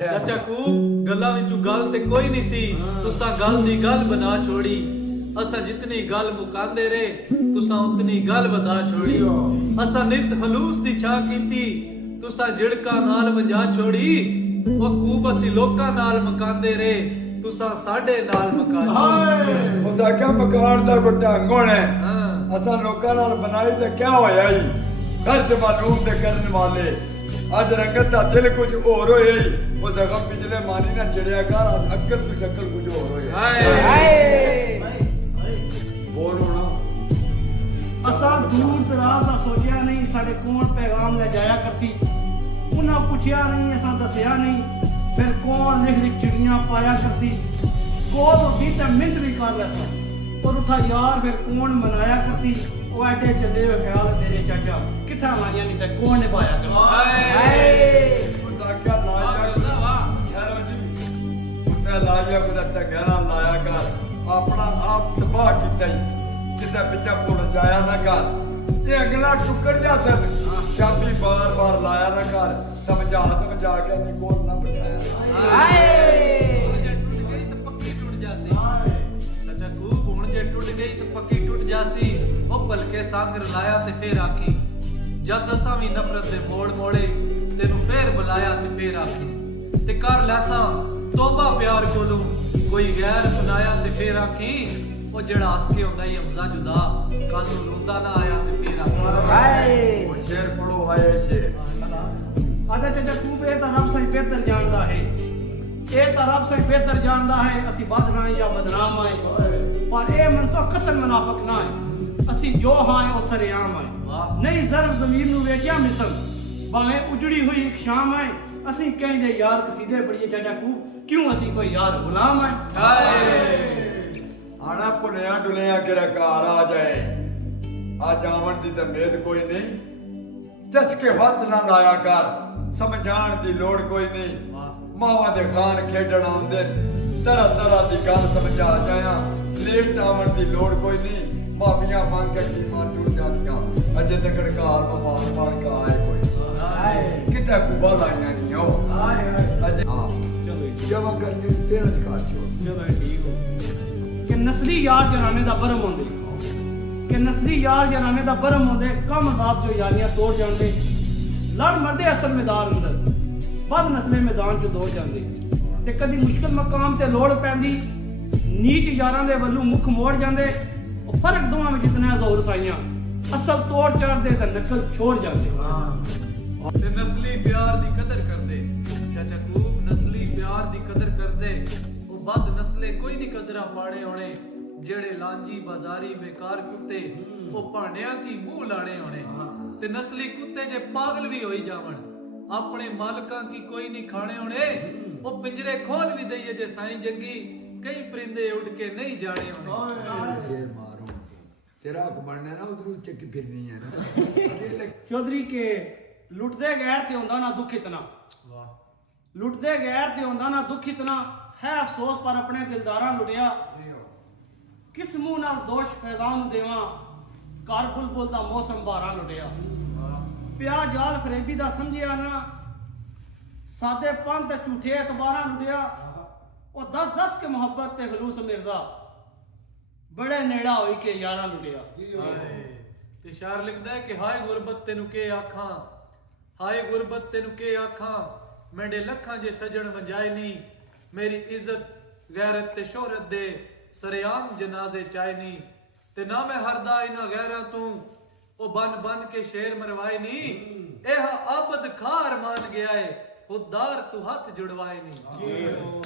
ਚਾਚਾ ਕੂ ਗੱਲਾਂ ਵਿੱਚੋਂ ਗੱਲ ਤੇ ਕੋਈ ਨਹੀਂ ਸੀ, ਤੁਸਾਂ ਗੱਲ ਦੀ ਗੱਲ ਬਣਾ ਛੋੜੀ। ਅਸਾਂ ਜਿਤਨੀ ਗੱਲ ਮੁਕਾਂਦੇ ਰੇ, ਤੁਸਾਂ ਉਤਨੀ ਗੱਲ ਵਧਾ ਛੋੜੀ। ਅਸਾਂ ਨਿਤ ਖਲੂਸ ਦੀ ਛਾਂ ਕੀਤੀ, ਤੁਸਾਂ ਝਿੜਕਾਂ ਨਾਲ ਵਜਾ ਛੋੜੀ। ਉਹ ਖੂਬ ਅਸੀਂ ਲੋਕਾਂ ਨਾਲ ਮਕਾਂਦੇ ਰੇ, ਤੁਸਾਂ ਸਾਡੇ ਨਾਲ ਮਕਾ ਛੋੜੀ। ਉਹਦਾ ਕਿਆ ਮਕਾਨ ਦਾ ਕੋਈ ਢੰਗ ਹੋਣਾ ਹੈ? ਅਸਾਂ ਲੋਕਾਂ ਨਾਲ ਬਣਾਈ ਤੇ ਕਿਆ ਹੋਇਆ ਹੀ? ਖਰਚ ਮਾਲੂਮ ਤੇ ਕਰਨ ਵਾਲੇ ਅੱਜ ਰੰਗਤ ਦਾ ਦਿਲ ਕੁਝ ਹੋਰ ਹੋਇਆ ਹੀ। ਉਹ ਜ਼ਖਮ ਪਿਛਲੇ ਮਾਨੀ ਨਾ ਚੜਿਆ ਕਰ, ਅੱਕਲ ਤੋਂ ਸ਼ਕਲ ਕੁਝ ਹੋਰ ਹੋਇਆ। ਬੋਲ ਹੋਣਾ ਅਸਾਂ ਦੂਰ ਦਰਾਜ਼ ਦਾ ਸੋਚਿਆ ਨਹੀਂ, ਸਾਡੇ ਕੌਣ ਪੈਗਾਮ ਲੈ ਜਾਇਆ ਕਰਸੀ। ਉਹਨਾਂ ਪੁੱਛਿਆ ਨਹੀਂ, ਅਸਾਂ ਦੱਸਿਆ ਨਹੀਂ, ਫਿਰ ਕੌਣ ਲਿਖ ਲਿਖ ਚਿੜੀਆਂ ਪਾਇਆ ਕਰਸੀ। ਕੋਲ ਹੁੰਦੀ ਤਾਂ ਮਿੰਟ ਵੀ ਕਰ ਲੈਸਾ, ਪਰ ਉਠਾ ਯਾਰ ਫਿਰ ਕੌਣ ਮਨਾਇਆ ਕਰਸੀ। ਉਹ ਐਡੇ ਚੱਲੇ ਹੋਏ ਖਿਆਲ ਤੇਰੇ ਚਾਚਾ ਕਿੱਥਾ ਲਾਈਆਂ ਨਹੀਂ ਤੇ ਕੌਣ ਨਿਭਾਇਆ ਕਰਸੀ। ਉਹਦਾ ਕਿਆ ਲਾਇਆ ਖੈਰੋ ਜੀ, ਉੱਤੇ ਲਾਇਆ ਕੋਈ ਟੰਗਿਆ ਲਾਇਆ ਕਰ, ਆਪਣਾ ਆਪ ਤਬਾਹ ਕੀਤਾ ਹੀ। ਜਿੱਦਾਂ ਪਿੱਛਾ ਭੁੱਲ ਜਾਇਆ ਨਾ ਕਰ, ਇਹ ਅਗਲਾ ਟੁੱਕਰ ਜਾ ਸਕ ਚਾਬੀ ਬਾਰ ਬਾਰ ਲਾਇਆ ਨਾ ਕਰ। ਸਮਝਾ ਕੇ ਨਹੀਂ ਕੋਲ ਨਾ ਬਿਠਾਇਆ। ਟੁੱਟ ਗਈ ਤਾਂ ਪੱਕੀ ਟੁੱਟ ਜਾਸੀ। ਚਾਚਾ ਕੂ ਹੁਣ ਜੇ ਟੁੱਟ ਗਈ ਤਾਂ ਪੱਕੀ ਟੁੱਟ ਜਾਸੀ। ਉਹ ਭਲਕੇ ਸੰਗ ਰਲਾਇਆ ਤੇ ਫੇਰ ਆਖੀ, ਜਦ ਅਸਾਂ ਵੀ ਨਫ਼ਰਤ ਦੇ ਮੋੜ ਮੋੜੇ, ਤੈਨੂੰ ਫੇਰ ਬੁਲਾਇਆ ਤੇ ਫੇਰ ਆਖੀ। ਤੇ ਕਰ ਲੈਸਾਂ ਤੋਬਾ ਪਿਆਰ ਕੋਲੋਂ, ਕੋਈ ਗੈਰ ਸੁਨਾਇਆ ਤੇ ਫੇਰ ਆਖੀ। ਉਹ ਜਿਹੜਾ ਹੱਸ ਕੇ ਹੁੰਦਾ ਹੀ ਹਮਜ਼ਾ ਜੁਦਾ, ਕੱਲ ਨੂੰ ਰੋਂਦਾ ਨਾ ਆਇਆ ਤੇ ਫੇਰ ਆਖੀ। ਉਹ ਸ਼ੇਰ ਪੜੋ ਆਏ ਸ਼ੇਰ। ਆਦਾ ਚਾਚਾ ਤੂੰ ਇਹ ਤਾਂ ਰੱਬ ਸਹੀ ਬਿਹਤਰ ਜਾਣਦਾ ਹੈ, ਇਹ ਤਾਂ ਰੱਬ ਸਹੀ ਬਿਹਤਰ ਜਾਣਦਾ ਹੈ। ਅਸੀਂ ਬਦਨਾ ਜਾਂ ਬਦਨਾਮ ਆਏ, ਪਰ ਇਹ ਮਨਸੋ ਕਤਲ ਮੁਨਾਫਕ ਨਾ ਹੈ। ਅਸੀਂ ਜੋ ਹਾਂ ਉਹ ਸਰੇਆਮ ਆਏ, ਨਹੀਂ ਜ਼ਰਬ ਜ਼ਮੀਨ ਨੂੰ ਵੇਖਿਆ ਮਿਸਲ, ਭਾਵੇਂ ਉਜੜੀ ਹੋਈ ਇੱਕ ਸ਼ਾਮ ਆਏ। ਅਸੀਂ ਕਹਿੰਦੇ ਯਾਰ ਕਸੀਦੇ ਪੜੀਏ ਚਾਚਾ ਕੂ, ਕਿਉਂ ਅਸੀਂ ਕੋਈ ਯਾਰ ਗੁਲਾਮ ਆਏ। ਆਣਾ ਭੁਨਿਆ ਡੁਲਿਆ ਕਿਰਾ ਘਰ ਆ ਜਾਏ, ਆ ਜਾਵਣ ਦੀ ਤਾਂ ਮੇਦ ਕੋਈ ਨਹੀਂ। ਜਸ ਕੇ ਹੱਥ ਨਾ ਲਾਇਆ ਕਰ, ਸਮਝਾਣ ਦੀ ਲੋੜ ਕੋਈ ਨਹੀਂ। ਮਾਵਾ ਦੇ ਖਾਨ ਖੇਡਣ ਆਉਂਦੇ, ਤਰ੍ਹਾਂ ਤਰ੍ਹਾਂ ਦੀ ਗੱਲ ਸਮਝਾ ਜਾਇਆ। ਲੇਟ ਆਵਣ ਦੀ ਲੋੜ ਕੋਈ ਨਹੀਂ, ਮਾਫੀਆਂ ਮੰਗ ਕੇ ਕੀਮਾ ਟੁੱਟ ਜਾਂਦੀਆਂ। ਅਜੇ ਤੱਕ ਘਰ ਮਮਾਨ ਬਣ ਕੇ ਆਏ ਕੋਈ ਕਿਤੇ ਕੁਬਾ ਲਾਈਆਂ ਨਹੀਂ ਹੋ। ਅਜੇ ਹਾਂ ਜਮਾ ਕਰਨੀ ਤੇਰਾ ਕਾਰ ਛੋੜ। ਚਲੋ ਠੀਕ ਹੋ ਕਿ ਨਸਲੀ ਯਾਰ ਜਨਾਨੇ ਦਾ ਬਰਮ ਹੁੰਦੇ, ਕਿ ਨਸਲੀ ਯਾਰ ਜਨਾਨੇ ਦਾ ਬਰਮ ਹੁੰਦੇ। ਕਮ ਆਪ ਜੋ ਯਾਰੀਆਂ ਤੋੜ ਜਾਂਦੇ, ਲੜ ਮਰਦੇ ਅਸਲ ਮੈਦਾਨ ਅੰਦਰ, ਬਦ ਨਸਲੇ ਮੈਦਾਨ ਚ ਦੋ ਜਾਂਦੇ। ਤੇ ਕਦੀ ਮੁਸ਼ਕਲ ਮਕਾਮ ਤੇ ਲੋੜ ਪੈਂਦੀ, ਨੀਚ ਯਾਰਾਂ ਦੇ ਵੱਲੋਂ ਮੁੱਖ ਮੋੜ ਜਾਂਦੇ। ਉਹ ਫਰਕ ਦੋਵਾਂ ਵਿੱਚ ਇਤਨਾ ਜ਼ੋਰ ਸਾਈਆਂ, ਅਸਲ ਤੋੜ ਚੜਦੇ ਤੇ ਨਕਲ ਛੋੜ ਜਾਂਦੇ। ਤੇ ਨਸਲੀ ਪਿਆਰ ਦੀ ਕਦਰ ਕਰਦੇ ਚਾਚਾ ਕੂਬ, ਨਸਲੀ ਪਿਆਰ ਦੀ ਕਦਰ ਕਰਦੇ। ਉਹ ਵੱਧ ਨਸਲੇ ਕੋਈ ਨਹੀਂ ਕਦਰਾਂ ਪਾੜੇ ਹੋਣੇ, ਜਿਹੜੇ ਲਾਂਜੀ ਬਾਜ਼ਾਰੀ ਬੇਕਾਰ ਕੁੱਤੇ, ਉਹ ਭਾਂਡਿਆਂ ਕੀ ਮੂੰਹ ਲਾਣੇ ਹੋਣੇ। ਤੇ ਨਸਲੀ ਕੁੱਤੇ ਜੇ ਪਾਗਲ ਵੀ ਹੋਈ ਜਾਵਣ, ਆਪਣੇ ਮਾਲਕਾਂ ਕੀ ਕੋਈ ਨਹੀਂ ਖਾਣੇ ਹੋਣੇ। ਉਹ ਪਿੰਜਰੇ ਖੋਲ ਵੀ ਦਈਏ ਜੇ ਸਾਈਂ ਜੱਗੀ, ਕਈ ਪਰਿੰਦੇ ਉੱਡ ਕੇ ਨਹੀਂ ਜਾਣੇ ਹੋਣੇ। ਸ਼ੇਰ ਮਾਰੋ ਤੇਰਾ ਹੱਕ ਬਣਨਾ ਨਾ, ਉਧਰੋਂ ਚੱਕੀ ਫਿਰਨੀ ਹੈ ਨਾ। ਚੌਧਰੀ ਕੇ ਲੁੱਟਦੇ ਗੈਰ ਤੇ ਹੁੰਦਾ ਨਾ ਦੁੱਖ ਇਤਨਾ, ਲੁੱਟਦੇ ਗੈਰ ਤੇ ਹੁੰਦਾ ਨਾ ਦੁੱਖ ਇਤਨਾ। ਹੈ ਅਫਸੋਸ ਪਰ ਆਪਣੇ ਦਿਲਦਾਰਾਂ ਲੁੱਟਿਆ, ਕਿਸ ਮੂੰਹ ਨਾਲ ਦੋਸ਼ ਫੈਜ਼ਾਂ ਨੂੰ ਦੇਵਾਂ। ਘਰ ਬੁਲਬੁਲ ਦਾ ਮੌਸਮ ਬਾਰਾਂ ਲੁੱਟਿਆ, ਪਿਆ ਜਾਲ ਫਰੇਬੀ ਦਾ ਸਮਝਿਆ ਨਾ। ਸਾਦੇ ਪੰਨ ਤੇ ਝੂਠੇ ਇਤਬਾਰਾਂ ਲੁੱਟਿਆ। ਉਹ 10 ਕੇ ਮੁਹੱਬਤ ਤੇ ਖਲੂਸ ਮਿਰਜ਼ਾ, ਬੜੇ ਨੇੜਾ ਹੋਈ ਕੇ ਯਾਰਾਂ ਲੁੱਟਿਆ। ਤੇ ਸ਼ਾਇਰ ਲਿਖਦਾ ਹੈ ਕਿ ਹਾਏ ਗੁਰਬਤ ਤੈਨੂੰ ਕੇ ਆਖਾਂ, ਹਾਏ ਗੁਰਬਤ ਤੈਨੂੰ ਕੇ ਆਖਾਂ। ਮੈਂਡੇ ਲੱਖਾਂ ਜੇ ਸਜਣ ਵੰਜਾਏ ਨਹੀਂ, ਮੇਰੀ ਇੱਜ਼ਤ ਗੈਰਤ ਤੇ ਸ਼ੋਹਰਤ ਦੇ ਸਰੇਆਮ ਜਨਾਜ਼ੇ ਚਾਏ ਨਹੀਂ। ਤੇ ਨਾ ਮੈਂ ਹਰਦਾ ਇਹਨਾਂ ਗੈਰਾਂ ਤੋਂ, ਉਹ ਬਨ ਕੇ ਸ਼ੇਰ ਮਰਵਾਏ ਨਹੀਂ। ਇਹ ਆਬਦ ਖਾਰ ਮਾਨ ਗਿਆ ਏ, ਖੁਦਾਰ ਤੂੰ ਹੱਥ ਜੁੜਵਾਏ ਨਹੀਂ।